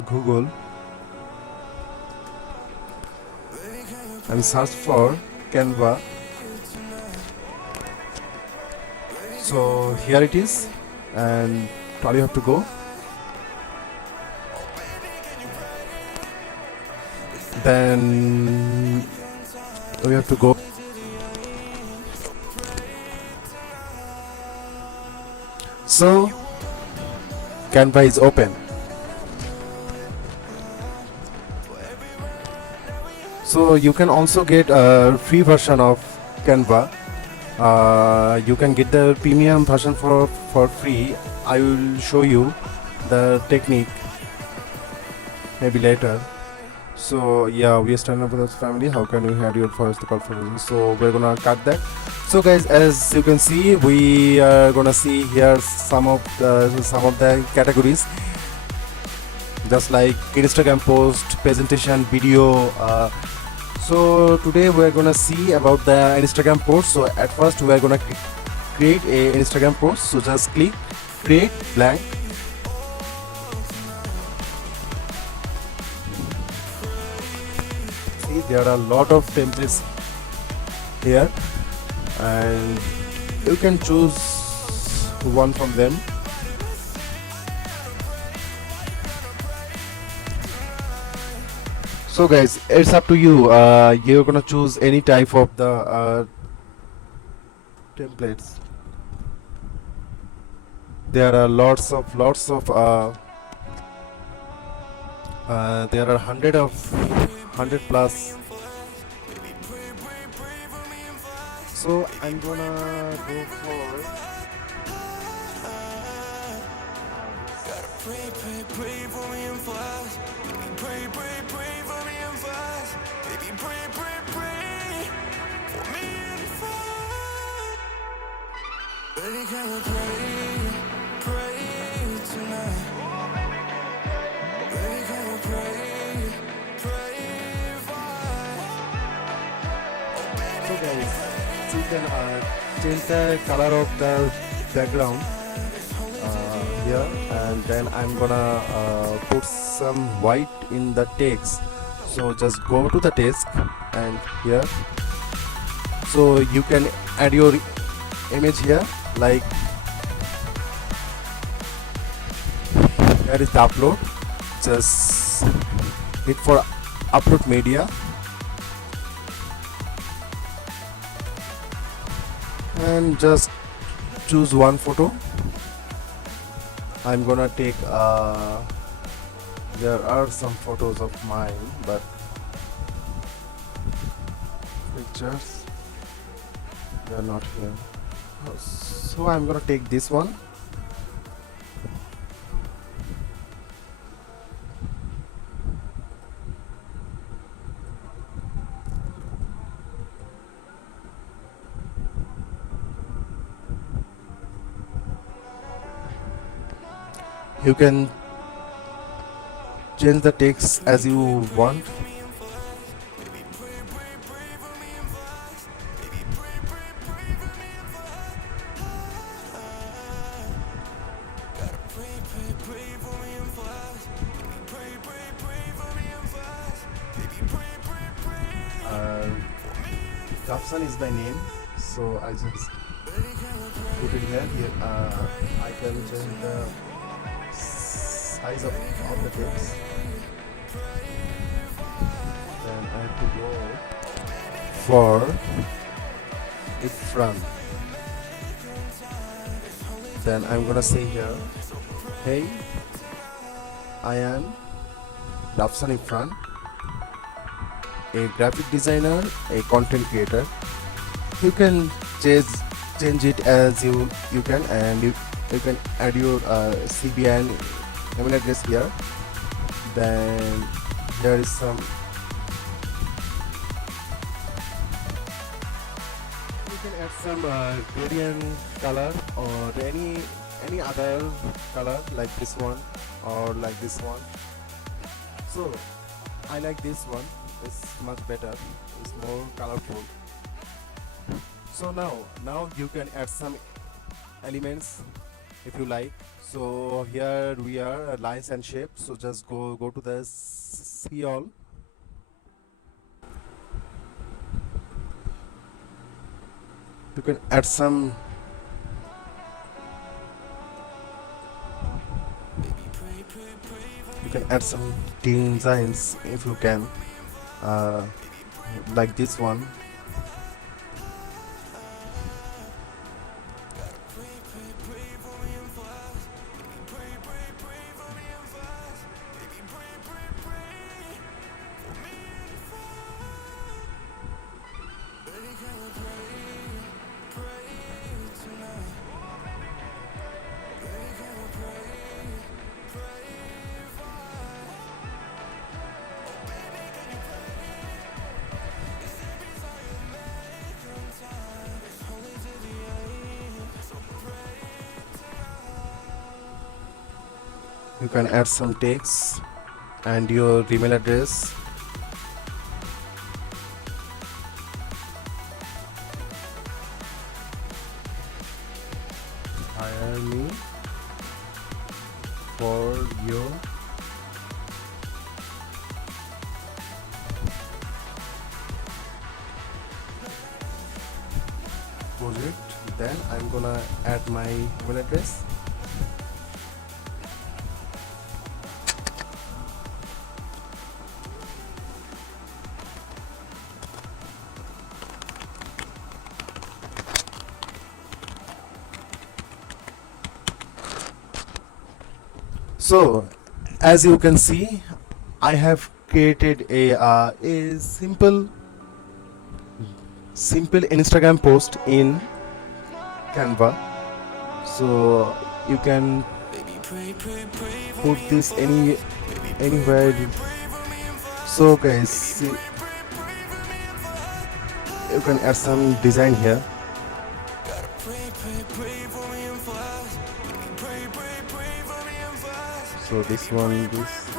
the Google and search for Canva. So here it is, and all you have to go. Then we have to go. So Canva is open. So you can also get a free version of Canva. You can get the premium version for free. I will show you the technique maybe later. So yeah, we are starting up with our family. How can we add your voice to call for business? So we're gonna cut that. So guys, as you can see, we are gonna see here some of the categories, just like Instagram post, presentation, video. So today we're gonna see about the Instagram post. So at first we're gonna create a Instagram post. So just click create blank. See, there are a lot of templates here, and you can choose one from them. So guys, it's up to you. You're gonna choose any type of the templates. There are lots of there are 100 plus. So I'm gonna go for So guys, you can change the color of the background here, and then I'm gonna put some white in the text. So just go to the text and here, so you can add your image here, like here is the upload. Just hit for upload media, and just choose one photo. I'm gonna take there are some photos of mine, but pictures, they are not here. So I'm gonna take this one. You can change the text as you want. Caption is my name, so I just put it here. I can change the size of the text. Then I have to go for it front. Then I'm gonna say here, hey, I am Dafsan Ifran, a graphic designer, a content creator. You can change it as you can, and you can add your CV and email address here. Then there is some, you can add some gradient color or any other color, like this one or like this one. So I like this one, it's much better, it's more colorful. So now you can add some elements if you like. So here we are, lines and shapes. So just go to the see all. You can add some designs if you can, uh, like this one. You can add some text and your email address. Hire me for your project. Then I'm gonna add my email address. So as you can see, I have created a simple Instagram post in Canva. So you can put this anywhere. So guys, see, you can add some design here. So this one, this